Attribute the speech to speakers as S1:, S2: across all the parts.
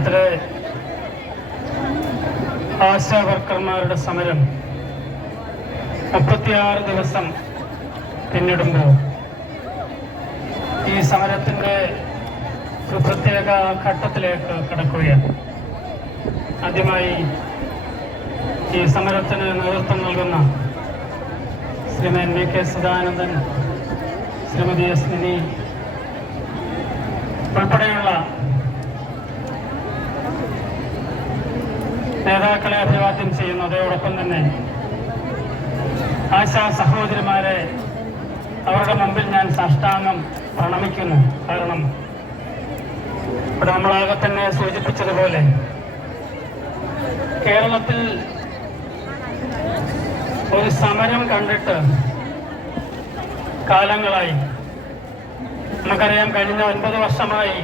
S1: കേരളത്തിലെ ആശാ വർക്കർമാരുടെ സമരം മുപ്പത്തിയാറ് ദിവസം പിന്നിടുമ്പോൾ ഈ സമരത്തിന്റെ ഒരു പ്രത്യേക ഘട്ടത്തിലേക്ക് കടക്കുകയാണ്. ആദ്യമായി ഈ സമരത്തിന് നേതൃത്വം നൽകുന്ന ശ്രീമതി വി കെ സദാനന്ദൻ ശ്രീമതി യസ്മിനി ഉൾപ്പെടെയുള്ള നേതാക്കളെ അഭിവാദ്യം ചെയ്യുന്നു. അതോടൊപ്പം തന്നെ ആശാ സഹോദരിമാരെ അവരുടെ മുമ്പിൽ ഞാൻ സാഷ്ടാംഗം പ്രണമിക്കുന്നു. കാരണം ഇവിടെ നമ്മളാകെ തന്നെ സൂചിപ്പിച്ചതുപോലെ കേരളത്തിൽ ഒരു സമരം കണ്ടിട്ട് കാലങ്ങളായി. നമുക്കറിയാം കഴിഞ്ഞ ഒൻപത് വർഷമായി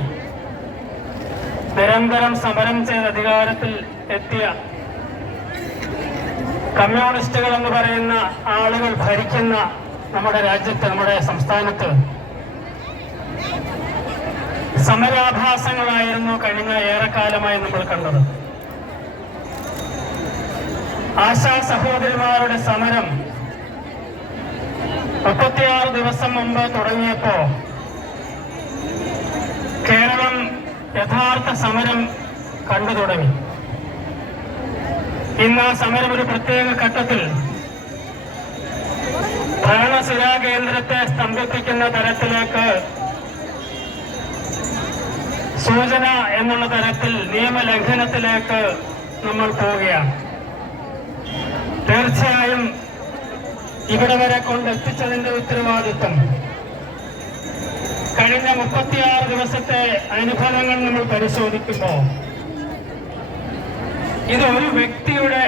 S1: നിരന്തരം സമരം ചെയ്ത് അധികാരത്തിൽ എത്തിയ കമ്മ്യൂണിസ്റ്റുകൾ എന്ന് പറയുന്ന ആളുകൾ ഭരിക്കുന്ന നമ്മുടെ രാജ്യത്ത് നമ്മുടെ സംസ്ഥാനത്ത് സമരാഭാസങ്ങളായിരുന്നു കഴിഞ്ഞ ഏറെക്കാലമായി നമ്മൾ കണ്ടത്. ആശാ സഹോദരിമാരുടെ സമരം മുപ്പത്തിയാറ് ദിവസം മുമ്പ് തുടങ്ങിയപ്പോ കേരളം യഥാർത്ഥ സമരം കണ്ടു തുടങ്ങി. ഇന്ന് സമരം ഒരു പ്രത്യേക ഘട്ടത്തിൽ ഭരണസിരാ കേന്ദ്രത്തെ സ്തംഭിപ്പിക്കുന്ന തരത്തിലേക്ക് സൂചന എന്നുള്ള തരത്തിൽ നിയമലംഘനത്തിലേക്ക് നമ്മൾ പോവുകയാണ്. തീർച്ചയായും ഇവിടെ വരെ കൊണ്ടെത്തിച്ചതിന്റെ ഉത്തരവാദിത്വം കഴിഞ്ഞ മുപ്പത്തിയാറ് ദിവസത്തെ അനുഭവങ്ങൾ നമ്മൾ പരിശോധിക്കുമ്പോൾ ഇത് ഒരു വ്യക്തിയുടെ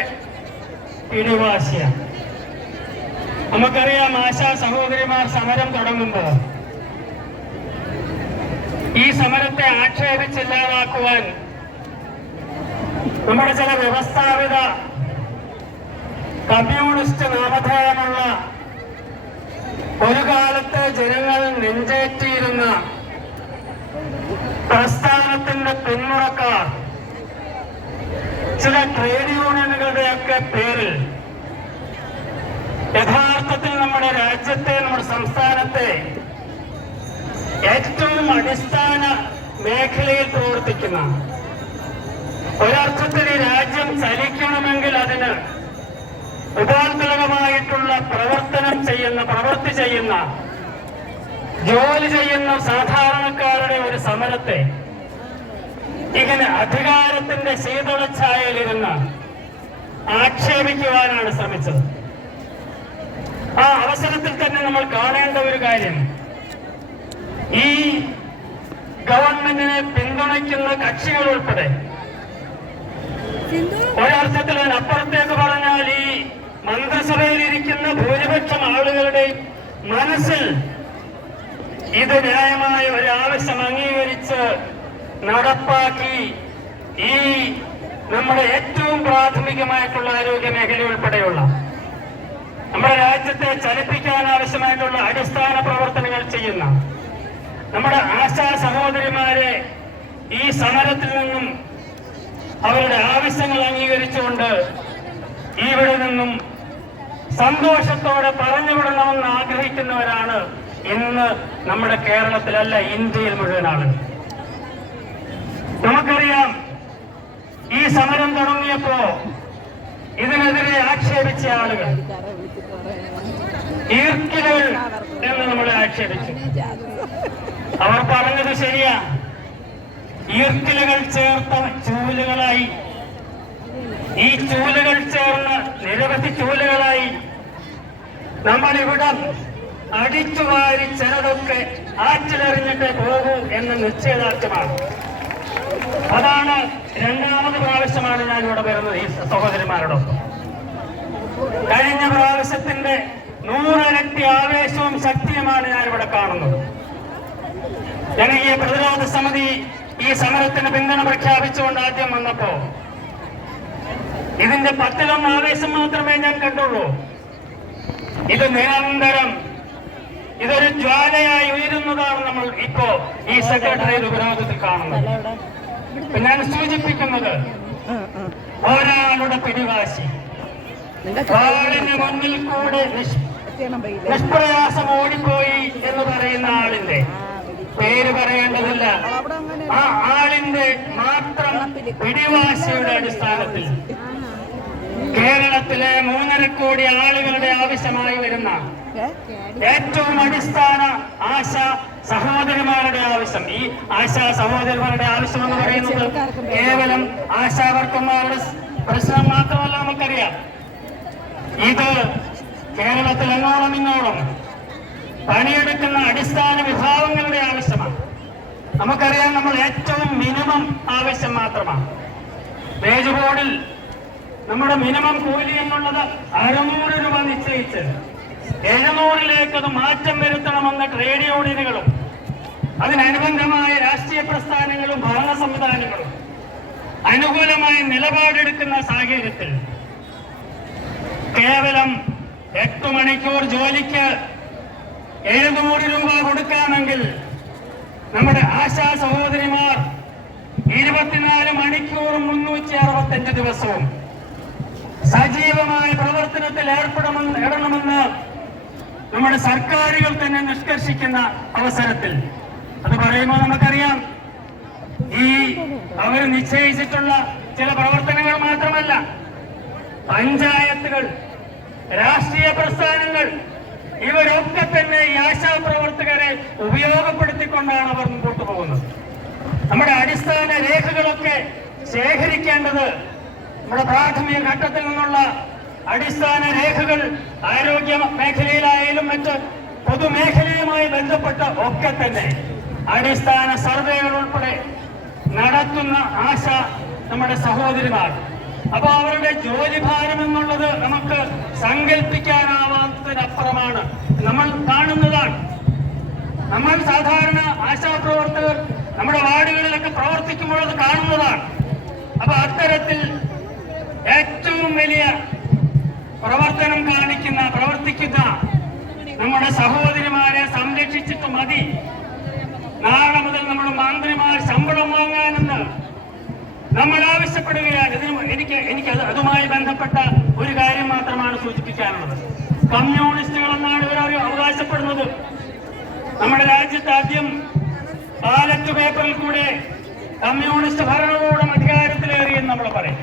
S1: പിടിവാശിയാണ് നമുക്കറിയാം ആശാ സഹോദരിമാർ സമരം തുടങ്ങുമ്പോൾ ഈ സമരത്തെ ആക്ഷേപിച്ചില്ലാതാക്കുവാൻ നമ്മുടെ ചില വ്യവസ്ഥാപിത കമ്മ്യൂണിസ്റ്റ് നാമധേയമുള്ള ഒരു കാലത്ത് ജനങ്ങൾ നെഞ്ചേറ്റിയിരുന്ന പ്രസ്ഥാനത്തിന്റെ പിന്മുറക്കാർ ചില ട്രേഡ് യൂണിയനുകളുടെയൊക്കെ പേരിൽ യഥാർത്ഥത്തിൽ നമ്മുടെ രാജ്യത്തെ നമ്മുടെ സംസ്ഥാനത്തെ ഏറ്റവും അടിസ്ഥാന മേഖലയിൽ പ്രവർത്തിക്കുന്ന ഒരർത്ഥത്തിൽ ഈ രാജ്യം ചലിക്കണമെങ്കിൽ അതിന് ഉപാന്തകമായിട്ടുള്ള പ്രവർത്തനം ചെയ്യുന്ന പ്രവൃത്തി ചെയ്യുന്ന ജോലി ചെയ്യുന്ന സാധാരണക്കാരുടെ ഒരു സമരത്തെ ഇങ്ങനെ അധികാരത്തിന്റെ ശീതളച്ഛായയിലിരുന്ന് ആക്ഷേപിക്കുവാനാണ് ശ്രമിച്ചത്. ആ അവസരത്തിൽ തന്നെ നമ്മൾ കാണേണ്ട ഒരു കാര്യം. ഈ ഗവൺമെന്റിനെ പിന്തുണയ്ക്കുന്ന കക്ഷികൾ ഉൾപ്പെടെ ഒരർത്ഥത്തിൽ അപ്പുറത്തേക്ക് പറഞ്ഞാൽ ഈ മന്ത്രിസഭയിലിരിക്കുന്ന ഭൂരിപക്ഷം ആളുകളുടെ മനസ്സിൽ ഇത് ന്യായമായ ഒരു ആവശ്യം അംഗീകരിച്ച് നടപ്പാക്കി ഈ നമ്മുടെ ഏറ്റവും പ്രാഥമികമായിട്ടുള്ള ആരോഗ്യ മേഖല ഉൾപ്പെടെയുള്ള നമ്മുടെ രാജ്യത്തെ ചലിപ്പിക്കാൻ ആവശ്യമായിട്ടുള്ള അടിസ്ഥാന പ്രവർത്തനങ്ങൾ ചെയ്യുന്ന നമ്മുടെ ആശാ സഹോദരിമാരെ ഈ സമരത്തിൽ നിന്നും അവരുടെ ആവശ്യങ്ങൾ അംഗീകരിച്ചുകൊണ്ട് ഇവിടെ നിന്നും സന്തോഷത്തോടെ പറഞ്ഞുവിടണമെന്ന് ആഗ്രഹിക്കുന്നവരാണ് ഇന്ന് നമ്മുടെ കേരളത്തിലല്ല ഇന്ത്യയിൽ മുഴുവൻ ആളുകൾ. നമുക്കറിയാം ഈ സമരം തുടങ്ങിയപ്പോ ഇതിനെതിരെ ആക്ഷേപിച്ച ആളുകൾ ഈർക്കിലുകൾ എന്ന് നമ്മൾ ആക്ഷേപിച്ചു. അവർ പറഞ്ഞത് ശരിയാ. ഈർക്കിലുകൾ ചേർത്ത ചൂലുകളായി. ഈ ചൂലുകൾ ചേർന്ന് നിരവധി ചൂലുകളായി നമ്മൾ ഇവിടെ അടിച്ചുവാരി ചിലതൊക്കെ ആറ്റിലെറിഞ്ഞിട്ട് പോകൂ എന്ന നിശ്ചയദാർഢ്യമാണ്. അതാണ് രണ്ടാമത് പ്രാവശ്യമാണ് ഞാൻ ഇവിടെ വരുന്നത് ഈ സഹോദരിമാരോടൊപ്പം. കഴിഞ്ഞ പ്രാവശ്യത്തിന്റെ നൂറിരട്ടി ആവേശവും ശക്തിയുമാണ് ഞാൻ ഇവിടെ കാണുന്നത്. ജനകീയ പ്രതിരോധ സമിതി ഈ സമരത്തിന് പിന്തുണ പ്രഖ്യാപിച്ചുകൊണ്ട് ആദ്യം വന്നപ്പോ ഇതിന്റെ പത്തിലൊന്ന് ആവേശം മാത്രമേ ഞാൻ കണ്ടുള്ളൂ. ഇത് നിരന്തരം ഇതൊരു ജ്വാലയായി ഉയരുന്നതാണ് നമ്മൾ ഇപ്പോ ഈ സെക്രട്ടറിയുടെ ഉപരോധത്തിൽ കാണുന്നത്. ഞാൻ സൂചിപ്പിക്കുന്നത് ഒരാളുടെ പിടിവാശി. ആളിന് മുന്നിൽ കൂടെ നിഷ്- നിഷ്പ്രയാസം ഓടിപ്പോയി എന്ന് പറയുന്ന ആളിന്റെ പേര് പറയേണ്ടതില്ല. ആ ആളിന്റെ മാത്രം പിടിവാശിയുടെ അടിസ്ഥാനത്തിൽ കേരളത്തിലെ മൂന്നര കോടി ആളുകളുടെ ആവശ്യമായി വരുന്ന ഏറ്റവും അടിസ്ഥാന ആശ സഹോദരിമാരുടെ ആവശ്യം. ഈ ആശാ സഹോദരിമാരുടെ ആവശ്യം എന്ന് പറയുന്നത് കേവലം ആശാവർക്കന്മാരുടെ പ്രശ്നം മാത്രമല്ല നമുക്കറിയാം. ഇത് കേരളത്തിൽ അങ്ങോളം ഇങ്ങോളം പണിയെടുക്കുന്ന അടിസ്ഥാന വിഭാഗങ്ങളുടെ ആവശ്യമാണ്. നമുക്കറിയാം നമ്മൾ ഏറ്റവും മിനിമം ആവശ്യം മാത്രമാണ്. വേജ് ബോർഡിൽ നമ്മുടെ മിനിമം കൂലി എന്നുള്ളത് അറുന്നൂറ് രൂപ നിശ്ചയിച്ച് എഴുന്നൂറിലേക്ക് അത് മാറ്റം വരുത്തണമെന്ന് ട്രേഡ് യൂണിയനുകളും അതിനനുബന്ധമായ രാഷ്ട്രീയ പ്രസ്ഥാനങ്ങളും ഭരണ സംവിധാനങ്ങളും അനുകൂലമായ നിലപാടെടുക്കുന്ന സാഹചര്യത്തിൽ കേവലം എട്ട് മണിക്കൂർ ജോലിക്ക് എഴുന്നൂറ് രൂപ കൊടുക്കാമെങ്കിൽ നമ്മുടെ ആശാ സഹോദരിമാർ ഇരുപത്തിനാല് മണിക്കൂറും മുന്നൂറ്റി അറുപത്തഞ്ച് ദിവസവും സജീവമായ പ്രവർത്തനത്തിൽ ഏർപ്പെടണമെന്ന് നമ്മുടെ സർക്കാരുകൾ തന്നെ നിഷ്കർഷിക്കുന്ന അവസരത്തിൽ അത് പറയുമ്പോൾ നമുക്കറിയാം. ഈ അവർ നിശ്ചയിച്ചിട്ടുള്ള ചില പ്രവർത്തനങ്ങൾ മാത്രമല്ല പഞ്ചായത്തുകൾ രാഷ്ട്രീയ പ്രസ്ഥാനങ്ങൾ ഇവരൊക്കെ തന്നെ ഈ ആശാപ്രവർത്തകരെ ഉപയോഗപ്പെടുത്തിക്കൊണ്ടാണ് അവർ മുമ്പോട്ട് പോകുന്നത്. നമ്മുടെ അടിസ്ഥാന രേഖകളൊക്കെ ശേഖരിക്കേണ്ടത് നമ്മുടെ പ്രാഥമിക ഘട്ടത്തിൽ നിന്നുള്ള അടിസ്ഥാന രേഖകൾ ആരോഗ്യ മേഖലയിലായാലും മറ്റ് പൊതുമേഖലയുമായി ബന്ധപ്പെട്ട ഒക്കെ തന്നെ. അടിസ്ഥാന സർവേകൾ ഉൾപ്പെടെ നടത്തുന്ന ആശ നമ്മുടെ സഹോദരിമാർ. അപ്പോൾ അവരുടെ ജോലി ഭാരം എന്നുള്ളത് നമുക്ക് സങ്കല്പിക്കാനാവാത്തതിനപ്പുറമാണ് നമ്മൾ കാണുന്നതാണ്. നമ്മൾ സാധാരണ ആശാപ്രവർത്തകർ നമ്മുടെ വാർഡുകളിലൊക്കെ പ്രവർത്തിക്കുമ്പോൾ അത് കാണുന്നതാണ്. അപ്പൊ അത്തരത്തിൽ ഏറ്റവും വലിയ പ്രവർത്തനം കാണിക്കുന്ന പ്രവർത്തിക്കുന്ന നമ്മുടെ സഹോദരിമാരെ സംരക്ഷിച്ചിട്ട് മതി. അതുമായി ബന്ധപ്പെട്ട ഒരു കാര്യം മാത്രമാണ് സൂചിപ്പിക്കാനുള്ളത്. കമ്മ്യൂണിസ്റ്റുകൾ എന്നാണ് ഇവർ അവകാശപ്പെടുന്നത് നമ്മുടെ രാജ്യത്ത് ആദ്യം ബാലറ്റ് പേപ്പറിൽ കൂടെ കമ്മ്യൂണിസ്റ്റ് ഭരണകൂടം അധികാരത്തിലേറിയെന്ന് നമ്മൾ പറയും.